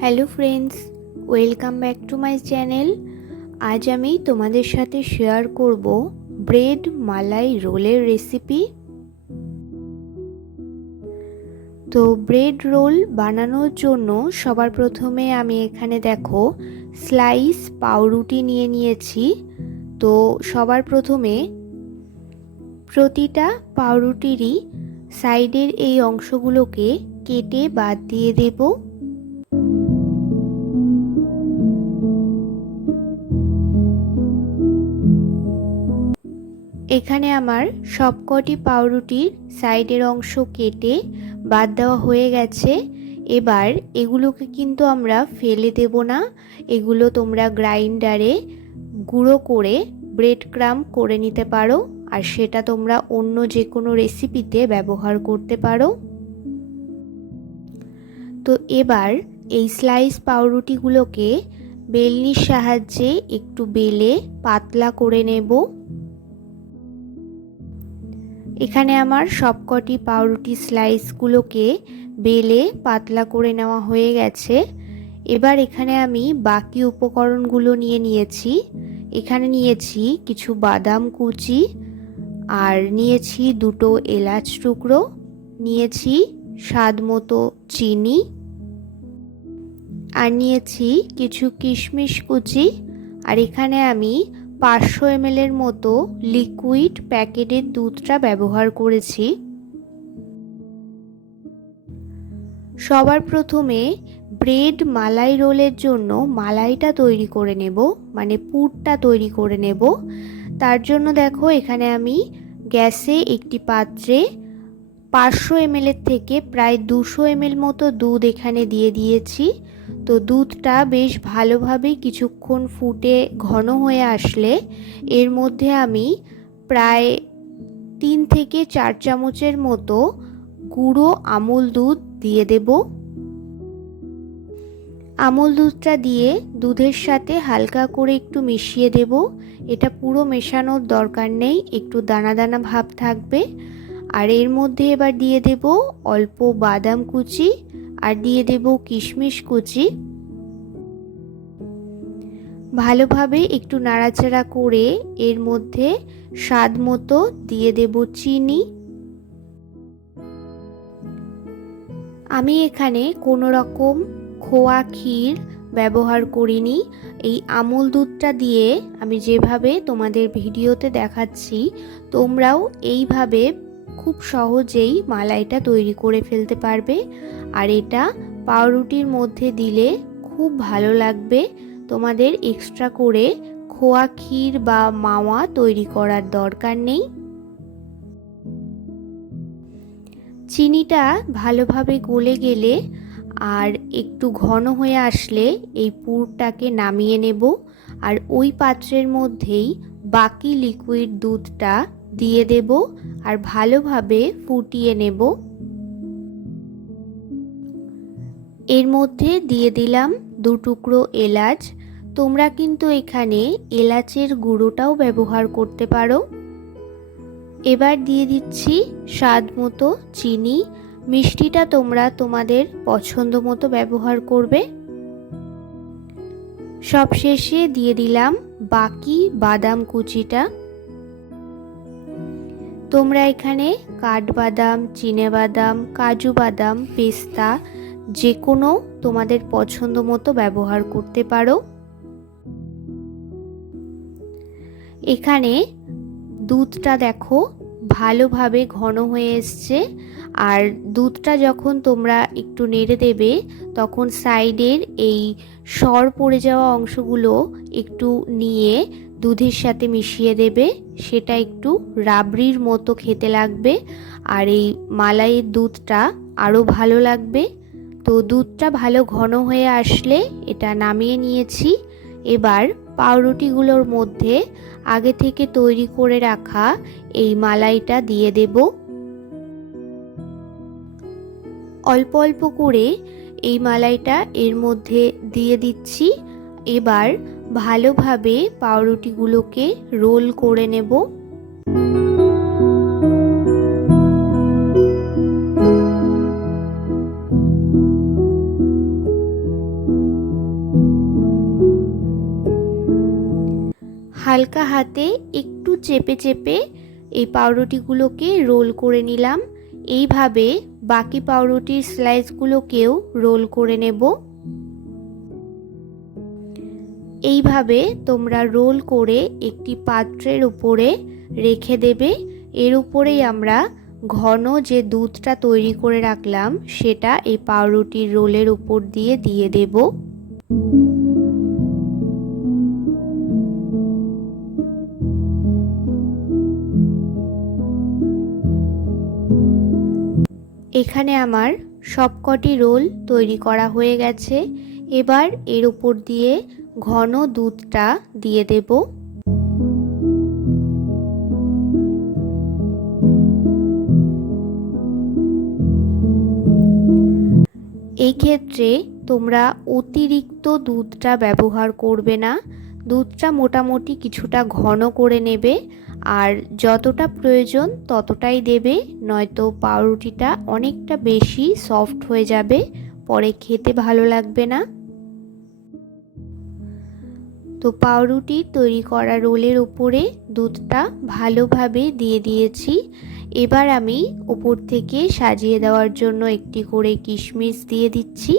Hello friends, welcome back to my channel. আজ আমি তোমাদের সাথে শেয়ার করব ব্রেড মালাই রোলের রেসিপি। তো ব্রেড রোল বানানোর জন্য সবার প্রথমে আমি এখানে দেখো স্লাইস পাউরুটি নিয়ে নিয়েছি। তো সবার প্রথমে প্রতিটা পাউরুটিরই সাইডের এই অংশগুলোকে কেটে বাদ দিয়ে দেব। এখানে আমার সবকটি পাউরুটির সাইডের অংশ কেটে বাদ দেওয়া হয়ে গেছে। এবার এগুলোকে কিন্তু আমরা ফেলে দেব না, এগুলো তোমরা গ্রাইন্ডারে গুঁড়ো করে ব্রেড ক্রাম্ব করে নিতে পারো, আর সেটা তোমরা অন্য যে কোনো রেসিপিতে ব্যবহার করতে পারো। তো এবার এই স্লাইস পাউরুটিগুলোকে বেলনির সাহায্যে একটু বেলে পাতলা করে নেব। এখানে আমার সবকটি পাউরুটি স্লাইসগুলোকে বেলে পাতলা করে নেওয়া হয়ে গেছে। এবার এখানে আমি বাকি উপকরণগুলো নিয়ে নিয়েছি। এখানে নিয়েছি কিছু বাদাম কুচি, আর নিয়েছি দুটো এলাচ টুকরো, নিয়েছি স্বাদ মতো চিনি, আর নিয়েছি কিছু কিশমিশ কুচি, আর এখানে আমি 500 ml এর মতো লিকুইড প্যাকেটের দুধটা ব্যবহার করেছি। সবার প্রথমে ব্রেড মালাই রোলের জন্য মালাইটা তৈরি করে নেব, মানে পুরটা তৈরি করে নেব। তার জন্য দেখো এখানে আমি গ্যাসে একটি পাত্রে 500 ml এর থেকে প্রায় 200 ml মতো দুধ এখানে দিয়ে দিয়েছি। তো দুধটা বেশ ভালোভাবে কিছুক্ষণ ফুটে ঘন হয়ে আসলে এর মধ্যে আমি প্রায় 3 থেকে 4 চামচের মতো গুঁড়ো আমুল দুধ দিয়ে দেব। আমুল দুধটা দিয়ে দুধের সাথে হালকা করে একটু মিশিয়ে দেব। এটা পুরো মেশানোর দরকার নেই, একটু দানা দানা ভাব থাকবে। আর এর মধ্যে এবার দিয়ে দেব অল্প বাদাম কুচি, আর দিয়ে দেব কিশমিশ কুচি। ভালোভাবে একটু নাড়াচাড়া করে এর মধ্যে স্বাদ মতো দিয়ে দেব চিনি। আমি এখানে কোনো রকম খোয়া ক্ষীর ব্যবহার করিনি। এই আমুল দুধটা দিয়ে আমি যেভাবে তোমাদের ভিডিওতে দেখাচ্ছি, তোমরাও এইভাবে খুব সহজেই মালাইটা তৈরি করে ফেলতে পারবে। আর এটা পাউরুটির মধ্যে দিলে খুব ভালো লাগবে। তোমাদের এক্সট্রা করে খোয়া ক্ষীর বা মাওয়া তৈরি করার দরকার নেই। চিনিটা ভালোভাবে গলে গেলে আর একটু ঘন হয়ে আসলে এই পুরটাকে নামিয়ে নেব, আর ওই পাত্রের মধ্যেই বাকি লিকুইড দুধটা দিয়ে দেব আর ভালোভাবে ফুটিয়ে নেব। এর মধ্যে দিয়ে দিলাম 2 টুকরো এলাচ। তোমরা কিন্তু এখানে এলাচের গুঁড়োটাও ব্যবহার করতে পারো। এবার দিয়ে দিচ্ছি স্বাদ মতো চিনি। মিষ্টিটা তোমরা তোমাদের পছন্দ মতো ব্যবহার করবে। সবশেষে দিয়ে দিলাম বাকি বাদাম কুচিটা। তোমরা এখানে কাঠবাদাম, চিনেবাদাম, কাজু বাদাম, পেস্তা যে কোনো তোমাদের পছন্দ মতো ব্যবহার করতে পারো। এখানে দুধটা দেখো ভালোভাবে ঘন হয়ে এসছে, আর দুধটা যখন তোমরা একটু নেড়ে দেবে তখন সাইডের এই সর পড়ে যাওয়া অংশগুলো একটু নিয়ে দুধের সাথে মিশিয়ে দেবে। সেটা একটু রাবড়ির মতো খেতে লাগবে, আর এই মালাইয়ের দুধটা আরও ভালো লাগবে। তো দুধটা ভালো ঘন হয়ে আসলে এটা নামিয়ে নিয়েছি। এবার পাউরুটিগুলোর মধ্যে আগে থেকে তৈরি করে রাখা এই মালাইটা দিয়ে দেব। অল্প অল্প করে এই মালাইটা এর মধ্যে দিয়ে দিচ্ছি। এবার ভালোভাবে পাউরুটিগুলোকে রোল করে নেব। হালকা হাতে একটু চেপে চেপে এই পাউরুটিগুলোকে রোল করে নিলাম। এইভাবে বাকি পাউরুটির স্লাইসগুলোকেও রোল করে নেব। এইভাবে তোমরা রোল করে একটি পাত্রের উপরে রেখে দেবে। এর উপরেই আমরা ঘন যে দুধটা তৈরি করে রাখলাম সেটা এই পাউরুটির রোলের উপর দিয়ে দেব। এখানে আমার সবকটি রোল তৈরি করা হয়ে গেছে। এবার এর উপর দিয়ে ঘন দুধটা দিয়ে দেব। এই ক্ষেত্রে তোমরা অতিরিক্ত দুধটা ব্যবহার করবে না। দুধটা মোটামুটি কিছুটা ঘন করে নেবে, আর যতটা প্রয়োজন ততটাই দেবে, নয়তো পাউরুটিটা অনেকটা বেশি সফট হয়ে যাবে, পরে খেতে ভালো লাগবে না। তো পাউরুটি তৈরি করা রোলের উপরে দুধটা ভালোভাবে দিয়ে দিয়েছি। এবার আমি উপর থেকে সাজিয়ে দেওয়ার জন্য একটি করে কিশমিশ দিয়ে দিচ্ছি।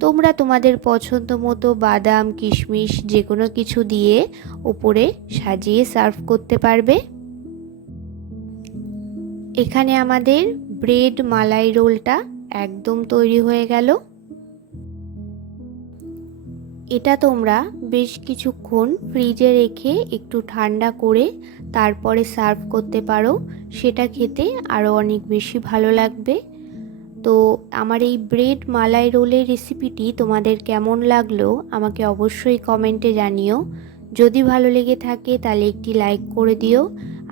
তোমরা তোমাদের পছন্দ মতো বাদাম, কিশমিশ যে কোনো কিছু দিয়ে উপরে সাজিয়ে সার্ভ করতে পারবে। এখানে আমাদের ব্রেড মালাই রোলটা একদম তৈরি হয়ে গেল। এটা তোমরা বেশ কিছুক্ষণ ফ্রিজে রেখে একটু ঠান্ডা করে তারপরে সার্ভ করতে পারো, সেটা খেতে আরও অনেক বেশি ভালো লাগবে। তো আমার এই ব্রেড মালাই রোলের রেসিপিটি তোমাদের কেমন লাগলো আমাকে অবশ্যই কমেন্টে জানিও। যদি ভালো লেগে থাকে তাহলে একটি লাইক করে দিও।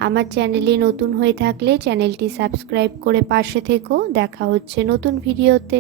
আমার চ্যানেলে নতুন হয়ে থাকলে চ্যানেলটি সাবস্ক্রাইব করে পাশে থেকো। দেখা হচ্ছে নতুন ভিডিওতে।